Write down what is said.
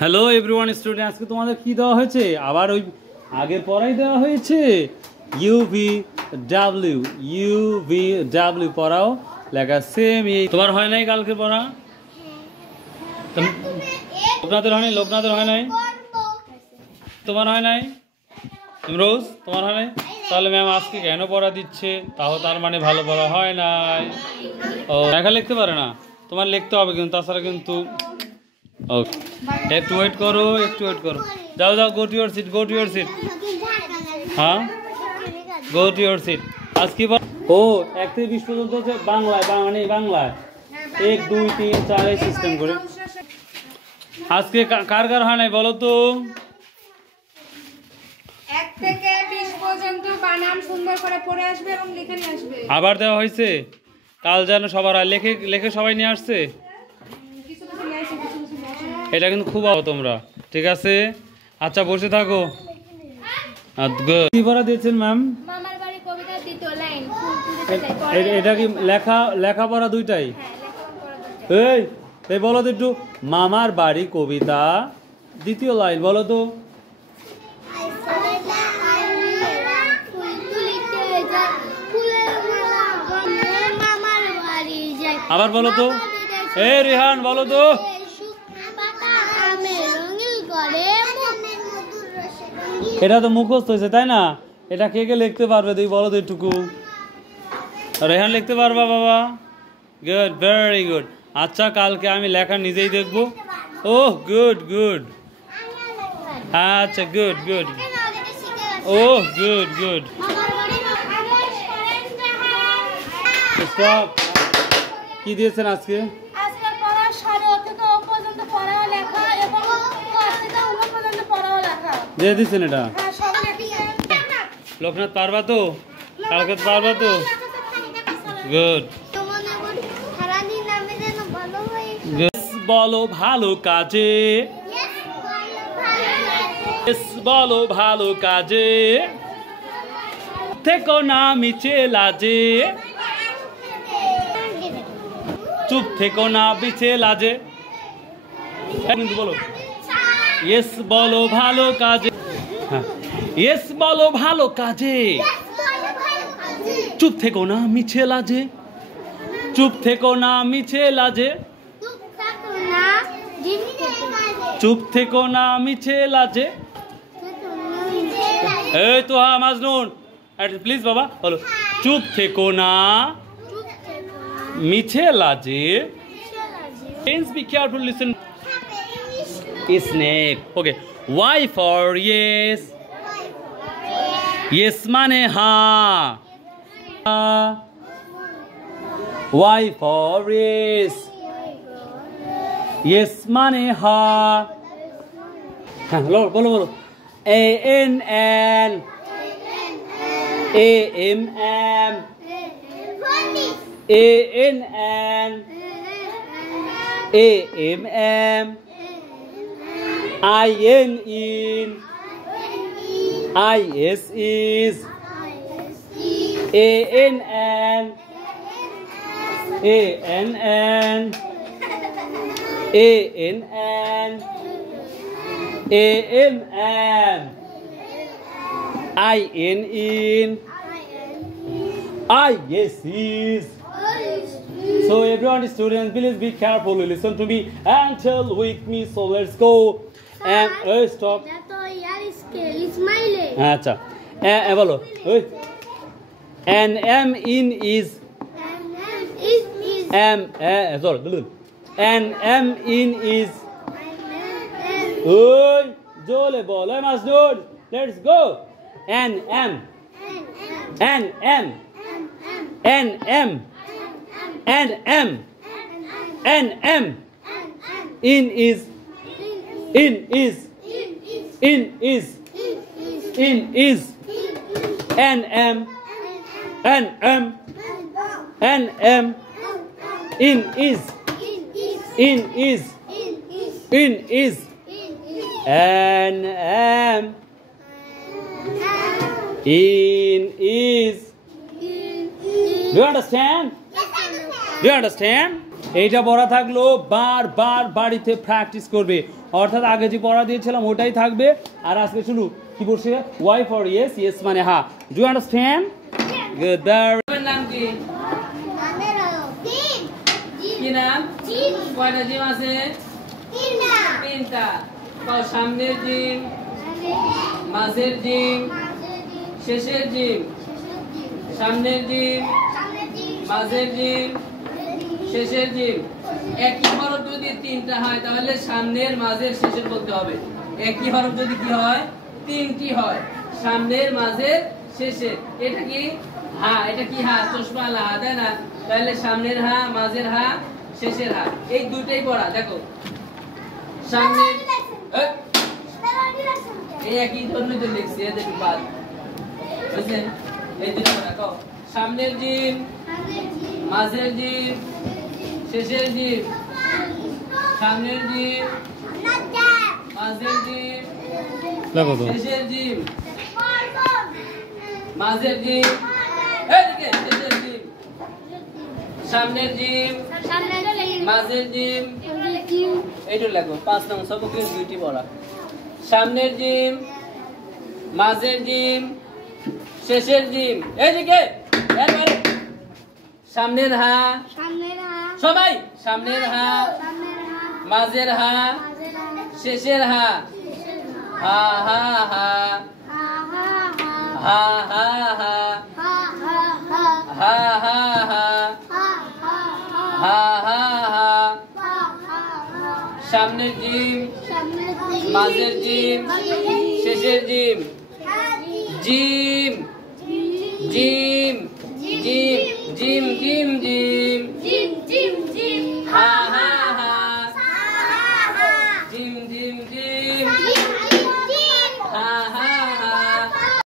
Hello everyone student, আজকে তোমাদের কি দেওয়া হয়েছে? আবার ওই আগের পড়াই দেওয়া হয়েছে। ইউভি ডাব্লিউ পড়াও লেখা সেম। তোমার হয় নাই কালকে পড়া? লোকনাথের হয় নাই? লোকনাথের হয় নাই? তোমার হয় নাই? রোজ তোমার হয় নাই? তাহলে ম্যাম আজকে কেন পড়া দিচ্ছে? তাও তার মানে ভালো পড়া হয় নাই। ও লেখা লিখতে পারে না, তোমার লিখতে হবে কিন্তু, তাছাড়া কিন্তু। ওকে, একটু ওয়েট করো, একটু ওয়েট করো। যাও যাও, go to your seat, go to your seat. হ্যাঁ, গো টু ইউর সিট। আজকে ও 1 থেকে 20 পর্যন্ত হচ্ছে বাংলায়, মানে বাংলায় 1 2 3 4 এই সিস্টেম করে। আজকে কার কার হয় নাই বলো তো? 1 থেকে 20 পর্যন্ত বানান সুন্দর করে পড়ে আসবে এবং লিখে নিয়ে আসবে। আবার দেওয়া হয়েছে কাল যেন সবার লেখে লেখে সবাই নিয়ে আসছে। এটা কিন্তু খুব তোমরা ঠিক আছে। আচ্ছা বসে থাকো। কি পড়া দিয়েছেন ম্যাম? মামার বাড়ি কবিতা দ্বিতীয় লাইন। এটা কি লেখাপড়া দুইটাই? এই বলো তো একটু, মামার বাড়ি কবিতা দ্বিতীয় লাইন বলো তো। আবার বলো তো। রেহান বলো তো। এটা তো মুখস্থ হয়েছে তাই না? এটা কে কে লিখতে পারবে তুই বলো তো একটুকু। রেহান লিখতে পারবা বাবা? Good, very good. আচ্ছা কালকে আমি লেখা নিজেই দেখবো। ওহ গুড গুড। আচ্ছা গুড গুড। ওহ গুড গুড। স্টপ। কি দিয়েছেন আজকে? আজকে পড়া 1.5 থেকে ও পর্যন্ত পড়া লেখা এবং 1 থেকে 9 পর্যন্ত পড়া লেখা দিয়ে দিয়েছেন এটা? হ্যাঁ, সব লিখেছেন। লোকনাথ পারবা তো? কালকে পারবা তো? গুড। বলো ভালো কাজে, বলো ভালো কাজে, থেকো না মিছে লাজে, চুপ থেকো না বিছে লাজে। বলো ইয়েস বলো ভালো কাজে, ইয়েস বলো ভালো কাজে, চুপ থেকো না মিছে লাজে, চুপ থেকো না মিছে লাজে, চুপ থেকো না মিছে লাজে। এই তো হ্যাঁ মাজনুন, প্লিজ বাবা বলো চুপ থেকো না মিছে লাজে। Please be careful, listen. Snake. Okay. Y for yes. Yes মানে হ্যাঁ। Y for yes. Yes মানে হ্যাঁ। হ্যাঁ বলো বলো বলো। ANN AMM ANN AMM IN IS is ANN ANN ANN AMM IN IS is. So everyone, students, please be careful. Listen to me and tell with me. So let's go. And stop. আচ্ছা বলো। And M in is. M sorry. And M in is. ওই জোরে বলো Majnun. Let's go. And M. And M. And M. And M. And M. In is. In is. In is. In is. And M. And M. And M. In is. In is. In is. And M. In is. Do you understand? Do you understand? এইটা পড়া থাকলো বারবার বাড়িতে practice করবে। অর্থাৎ আগে যে পড়া দিয়েছিলাম ওটাই থাকবে। আর আজকে শুরু কি বলছে, ওয়াই ফর ইয়েস, ইয়েস মানে হ্যাঁ। Do you understand? গুড। নাম কি? কি নাম? কয়টা জিম আছে? তিনটা। সামনের জিম, মাঝের জিম, শেষের জিম। সামনের জিম, মাঝের জিম, শেষের জিম। একই হরফ যদি তিনটা হয় তাহলে সামনের, মাঝের, শেষের বলতে হবে। একই হরফ যদি কি হয়, তিনটি হয়, সামনের, মাঝের, শেষের। এটা কি হা? এটা কি হা? চশমা আলা হা, তাই না? তাহলে সামনের হা, মাঝের হা, শেষের হা, এই দুইটাই পড়া। দেখো সামনের এই একই ধরনের তো লিখছি, এদের বাদ বুঝছেন? এই দুটো পড়া। কও সামনের জিম, মাঝের জিম, শেষের জিম। সামনের জিম, মাঝের জিম, শেষের জিম। মাঝের জিম, এদিকে শেষের জিম। সামনের জিম, মাঝের জিম, এইটা লাগো 5 নং সবকে দুইটি পড়া। সামনের জিম, মাঝের জিম, শেষের জিম। এইদিকে সামনের হা, সবাই সামনের হা, মাঝের হা, শেষের হা। হা হা হা, হা হা হা, হা হা হা, হা হা হা। সামনের জিম, মাঝের জিম, শেষের gym. Gym, gym, gym, gym, gym, gym.